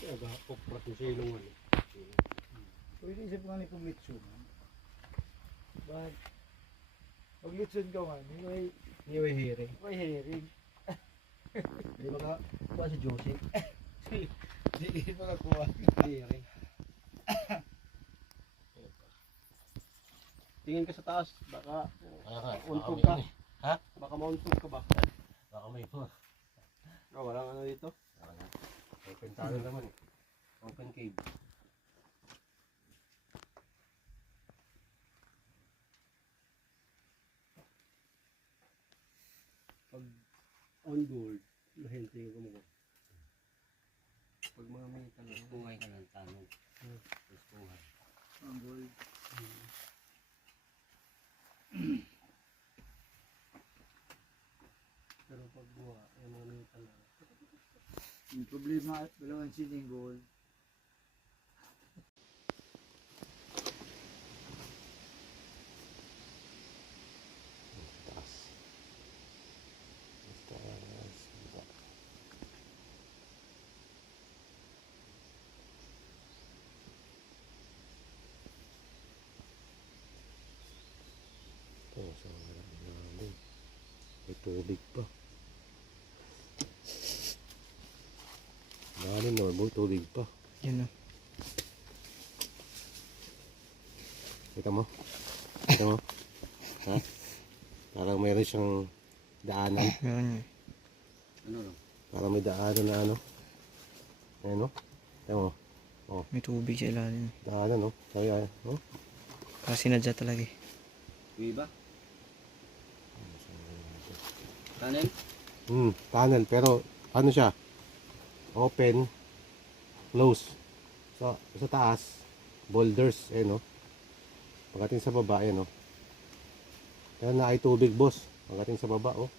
Nag-opera ko sa ilungan. Pwede isip nga ni litson. Bakit? Pag litson ka man, may, Hindi may hearing. may hearing. Hindi maka kuha si Josie. Hindi mo nakuha. Hearing. Tingin ka sa taas. Baka untog ka. Ha? Baka mauntog ka ba? Baka may po. Oh, walang ano dito. Tunnel naman eh. Open cave. Pag on board, nahinting ko mo. Pag mga may tanong. Buhay ka ng tanong. Tapos buhay. Ang gold. Pero pag buha, yung mga may tanong. Yung problema at dalawang. Taas. Taas. Ito, sa namin. May tubig pa. Naman boy, tubig pa. Yan o. Kita mo? Kita mo? Ha? Parang mayroon siyang daanan. Meron yun. Ano lang? Parang may daanan na ano. Ayan o. Ayan mo. May tubig sa ilalim. Daanan o. Kaya, oh. Kasi sinadya talaga eh. May iba? Tunnel? Hmm, tunnel. Pero, ano siya? Open. Close. Sa, sa taas, boulders. Ayan o. Pagdating sa baba, ayan o. Kaya na ay tubig, boss. Pagdating sa baba, oh.